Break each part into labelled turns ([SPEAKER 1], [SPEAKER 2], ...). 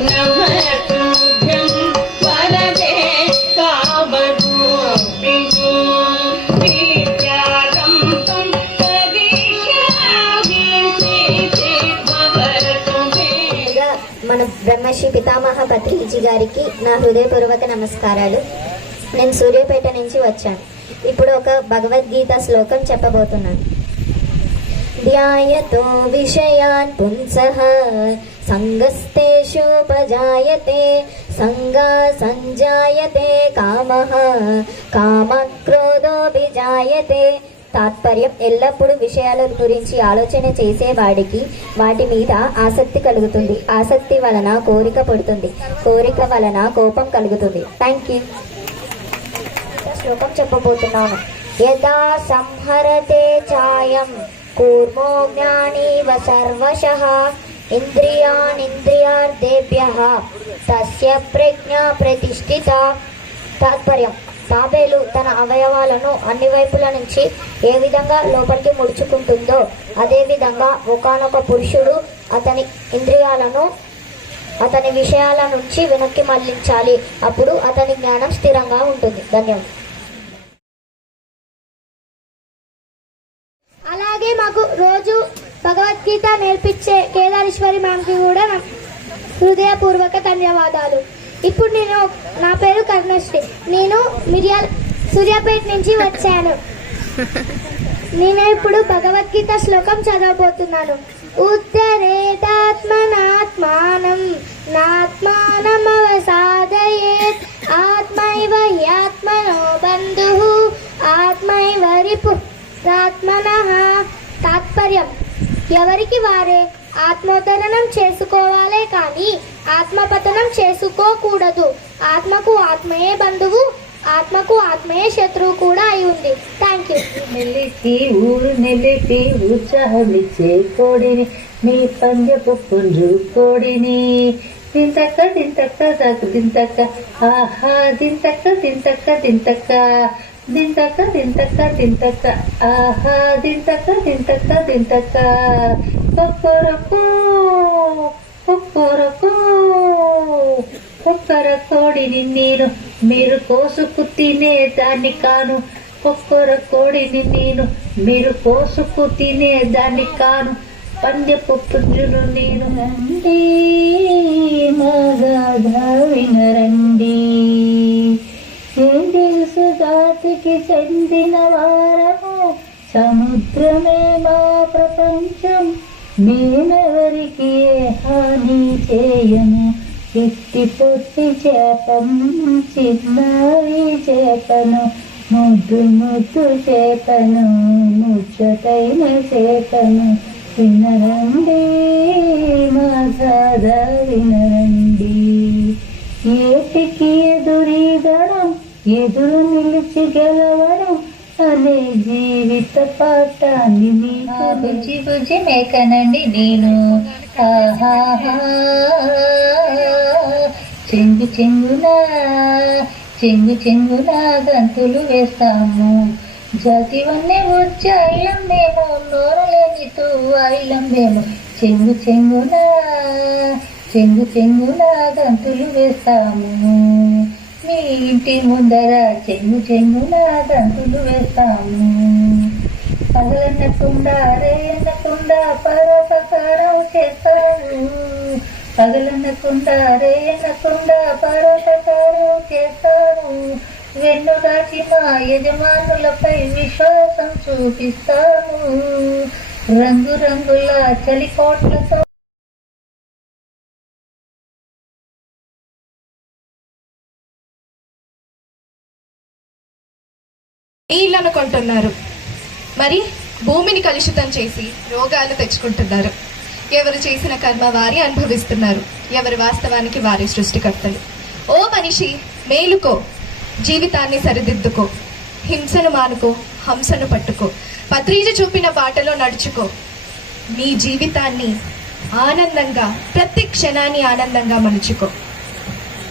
[SPEAKER 1] మన బ్రహ్మశ్రీ పితామహ పత్రిజీ గారికి నా హృదయపూర్వక నమస్కారాలు. నేను సూర్యాపేట నుంచి వచ్చాను. ఇప్పుడు ఒక భగవద్గీత శ్లోకం చెప్పబోతున్నాను. ధ్యాయతో విషయాన్ పుంసః సంగస్తేషోపజాయతే సంగా సంజాయతే కామ కామ క్రోధోభిజాయతే తాత్పర్యం ఎల్లప్పుడూ విషయాల గురించి ఆలోచన చేసేవాడికి వాటి మీద ఆసక్తి కలుగుతుంది. ఆసక్తి వలన కోరిక పడుతుంది. కోరిక వలన కోపం కలుగుతుంది. థ్యాంక్ యూ శ్లోకం చెప్పబోతున్నాను? యదా సంహరతే చాయం కూర్మో జ్ఞానీవ సర్వశ. ఇంద్రియానింద్రియార్థేభ్య తస్య ప్రజ్ఞ ప్రతిష్ఠిత. తాత్పర్యం. తాబేలు తన అవయవాలను అన్ని వైపుల నుంచి ఏ విధంగా లోపలికి ముడుచుకుంటుందో అదే విధంగా ఒకానొక పురుషుడు అతని ఇంద్రియాలను అతని విషయాల నుంచి వెనక్కి మళ్ళించాలి అప్పుడు అతని జ్ఞానం స్థిరంగా ఉంటుంది. ధన్యవాదాలు.
[SPEAKER 2] భగవద్గీత నేర్పించే కేదారేశ్వరి మ్యామ్కి కూడా హృదయపూర్వక ధన్యవాదాలు. ఇప్పుడు నేను నా పేరు కర్ణశ్రీ. నేను మిర్యాల సూర్యాపేట నుంచి వచ్చాను. నేను ఇప్పుడు భగవద్గీత శ్లోకం చదవబోతున్నాను. ఉత్తరేతాత్మనాత్మానం నాత్మానమవసాదయేత్ ఆత్మైవ యాత్మనో బంధు ఆత్మైవ రిపు ఆత్మనః తాత్పర్యం. ఎవరికి వారే? ఆత్మోదనం చేసుకోవాలే కానీ ఆత్మపతనం చేసుకోకూడదు. ఆత్మకు ఆత్మయే బంధువు ఆత్మకు ఆత్మయే శత్రువు కూడా అయి ఉంది. థ్యాంక్ యూ
[SPEAKER 3] నిలిపి ఊరు నిలిపి ఉత్సాహమిచ్చే కోడిని నీ పంజపు పుంజు కోడిని. తింతక్క తింతక్క తింతక్క ఆహా తింతక్క తింతక్క తింతక్క. దింటక్క దింటక్క దింటక్క ఆహా దింటక్క దింటక్క దింటక్క కొక్కరకో కొక్కరకో కుక్కర కోడిని నేను మీరు కోసుకు తినే దాన్ని కాను. కుక్కర కోడిని నేను మీరు కోసుకు తినే దాన్ని కాను. పందెపు పుంజును నేను రండి మగధ చెందిన వారము సముద్రమే మా ప్రపంచం. మేమెవరికి హాని చేయము? చిట్టి పొట్టి చేపను చిన్నారి చేపను ముద్దు ముద్దు చేపను ముచ్చటైన చేపను. వినరండి మా సాద వినరండి. ఏటికి ఎదురీగడం ఎదురు నిలిచి గెలవడం అనే జీవిత పాఠాన్ని మీకు బుజ్జి బుజ్జి మేకనండి నేను. చెంగు చెంగునా చెంగు చెంగునా గంతులు వేస్తాము. జాతి వన్నే వచ్చాయిలం మేము నోరలేని తూవాయిలం మేము చెంగు చెంగునా చెంగు చెంగునా గంతులు వేస్తాము. మీ ఇంటి ముందర చెంగు చెంగునా దంతులు వేస్తాము. పగలన్నకుండా రేయనకుండా పరోపకారం చేస్తాము పగలన్నకుండా రేయనకుండా పరోపకారం చేస్తాము వెన్ను దాటి మా యజమానులపై విశ్వాసం చూపిస్తాము రంగురంగుల చలికోట్లతో
[SPEAKER 4] నీళ్ళను కొంటున్నారు. మరి భూమిని కలుషితం చేసి రోగాలు తెచ్చుకుంటున్నారు. ఎవరు చేసిన కర్మ వారి అనుభవిస్తున్నారు. ఎవరు వాస్తవానికి వారి సృష్టికర్తలు. ఓ మనిషి మేలుకో జీవితాన్ని సరిదిద్దుకో హింసను మానుకో హంసను పట్టుకో పత్రిజ చూపిన బాటలో నడుచుకో. నీ జీవితాన్ని ఆనందంగా ప్రతి క్షణాన్ని ఆనందంగా మలుచుకో.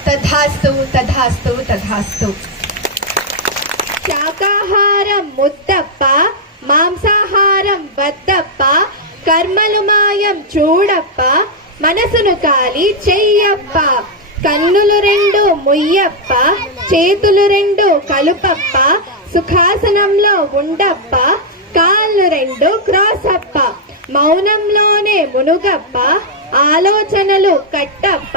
[SPEAKER 4] తథాస్తు తథాస్తు తథాస్తు శాకాహారం ముద్దప్ప మాంసాహారం వద్దప్ప కర్మలు మాయం చూడప్ప మనసును కాలి చెయ్యప్ప కన్నులు రెండు ముయ్యప్ప చేతులు రెండు కలుపప్ప సుఖాసనంలో ఉండప్ప కాళ్ళు రెండు క్రాస్ అప్ప మౌనంలోనే మునుగప్ప ఆలోచనలు కట్టప్ప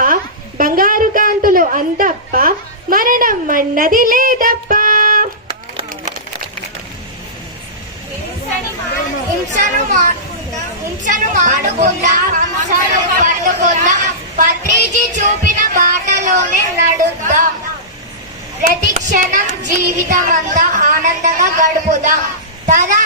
[SPEAKER 4] బంగారు కాంతులు అందప్ప మరణం అన్నది లేదప్ప.
[SPEAKER 1] హింసను మా- హింసను మానుకుందాం హంసను పట్టుకుందాం పత్రిజీ చూపిన బాటలోనే నడుద్దాం. ప్రతి క్షణం జీవితం అంతా ఆనందంగా గడుపుదాం. తదా